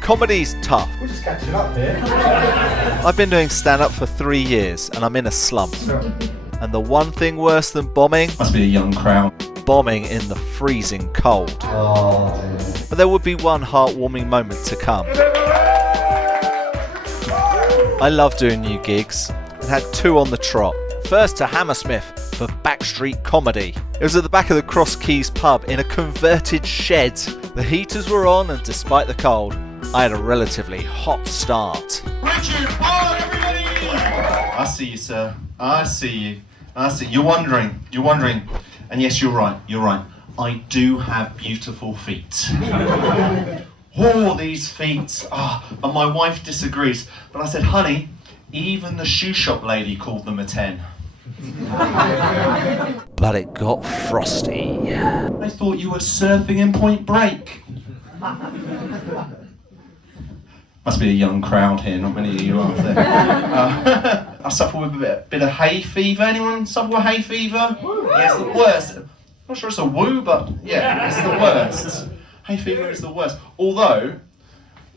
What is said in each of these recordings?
Comedy's tough. We're just catching up here. I've been doing stand-up for 3 years and I'm in a slump. And the one thing worse than bombing? Must be a young crowd. Bombing in the freezing cold. Oh, dear. But there would be one heartwarming moment to come. I love doing new gigs and had 2 on the trot. First to Hammersmith for Backstreet Comedy. It was at the back of the Cross Keys pub in a converted shed. The heaters were on and despite the cold, I had a relatively hot start. Richard, Parr, everybody! I see you, sir. I see you. I see. You're wondering. And yes, you're right. I do have beautiful feet. Oh, these feet. And my wife disagrees. But I said, honey, even the shoe shop lady called them a 10. But it got frosty. I thought you were surfing in Point Break. Must be a young crowd here, not many of you are there. I suffer with a bit of hay fever. Anyone suffer with hay fever? Yeah, it's the worst. I'm not sure it's a woo, but yeah, it's the worst. Hay fever is the worst. Although,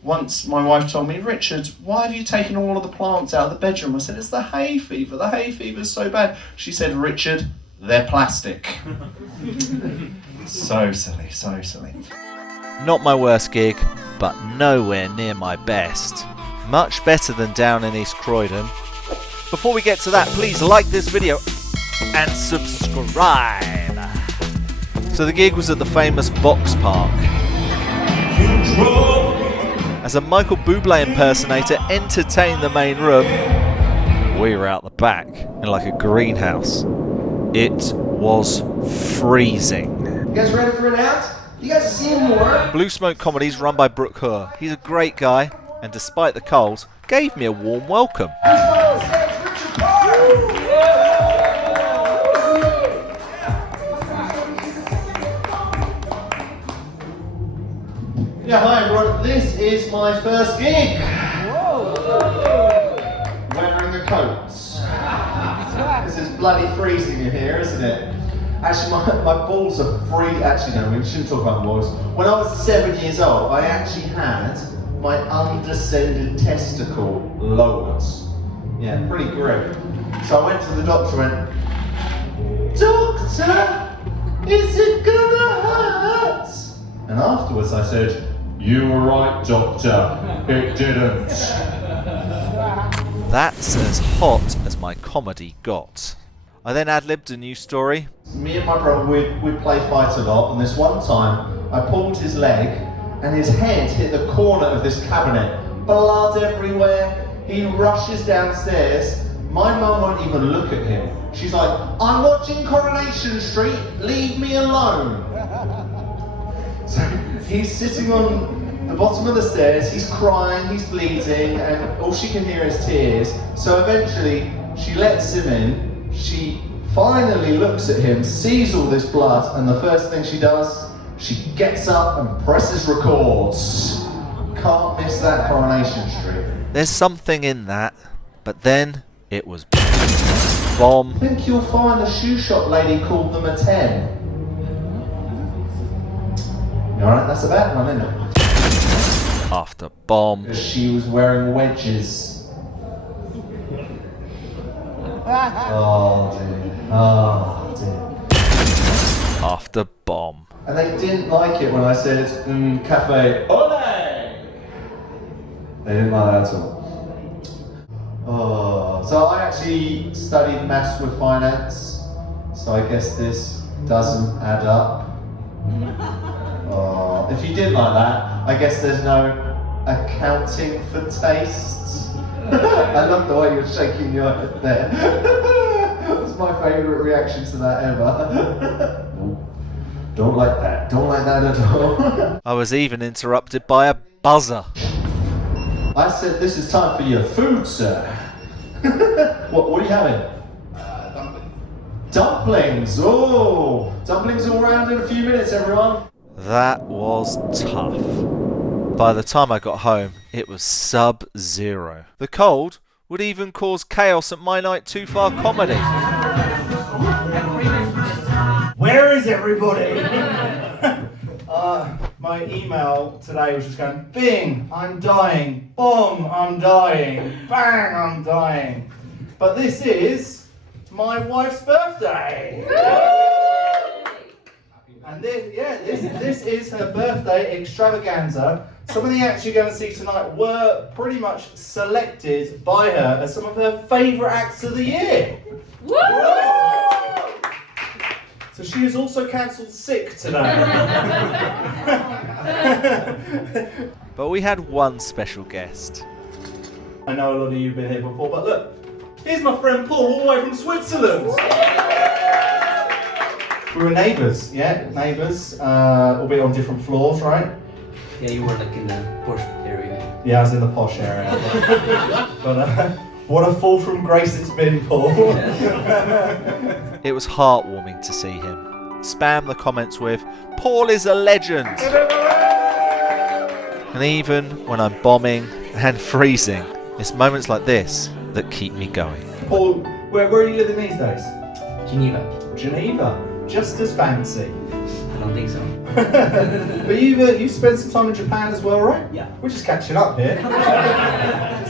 once my wife told me, Richard, why have you taken all of the plants out of the bedroom? I said, it's the hay fever. The hay fever is so bad. She said, Richard, they're plastic. So silly, so silly. Not my worst gig, but nowhere near my best. Much better than down in East Croydon. Before we get to that, please like this video and subscribe. So the gig was at the famous Boxpark. As a Michael Bublé impersonator entertained the main room, we were out the back in like a greenhouse. It was freezing. You guys ready for it out? You guys see more? Blue Smoke Comedy's run by Parr. He's a great guy, and despite the cold, gave me a warm welcome. Yeah, hi everyone. This is my first gig. Wearing the coats. This is bloody freezing in here, isn't it? Actually, my balls are free. Actually, no, we shouldn't talk about balls. When I was 7 years old, I actually had my undescended testicle lowered. Yeah, pretty grim. So I went to the doctor and went, Doctor, is it gonna hurt? And afterwards I said, you were right, doctor, it didn't. That's as hot as my comedy got. I then ad-libbed a new story. Me and my brother, we'd play fight a lot, and this one time, I pulled his leg, and his head hit the corner of this cabinet. Blood everywhere, he rushes downstairs. My mum won't even look at him. She's like, I'm watching Coronation Street, leave me alone. So he's sitting on the bottom of the stairs, he's crying, he's bleeding, and all she can hear is tears. So eventually, she lets him in. She finally looks at him, sees all this blood, and the first thing she does, she gets up and presses records. Can't miss that Coronation Street. There's something in that, but then it was bomb. I think you'll find the shoe shop lady called them a 10. Alright, that's a bad one, isn't it? After bomb. She was wearing wedges. Oh dear. After bomb. And they didn't like it when I said, cafe, ole! They didn't like that at all. Oh, so I actually studied maths with finance, so I guess this doesn't add up. Oh, if you did like that, I guess there's no accounting for tastes. I love the way you're shaking your head there. That's my favourite reaction to that ever. Don't like that. Don't like that at all. I was even interrupted by a buzzer. I said, this is time for your food, sir. What are you having? Dumplings. Oh, dumplings all round in a few minutes, everyone. That was tough. By the time I got home, it was sub-zero. The cold would even cause chaos at My Night Too Far Comedy. Where is everybody? my email today was just going, bing, I'm dying, bong, I'm dying, bang, I'm dying. But this is my wife's birthday. And this is her birthday extravaganza. Some of the acts you're going to see tonight were pretty much selected by her as some of her favourite acts of the year. Woo! So she is also cancelled sick today. But we had one special guest. I know a lot of you have been here before, but look, here's my friend Paul, all the way from Switzerland. We were neighbours, albeit on different floors, right? Yeah, you were like in the posh area. Yeah, I was in the posh area. But what a fall from grace it's been, Paul. It was heartwarming to see him. Spam the comments with, Paul is a legend! And even when I'm bombing and freezing, it's moments like this that keep me going. Paul, where are you living these days? Geneva. Just as fancy. I don't think so. But you spent some time in Japan as well, right? Yeah. We're just catching up here.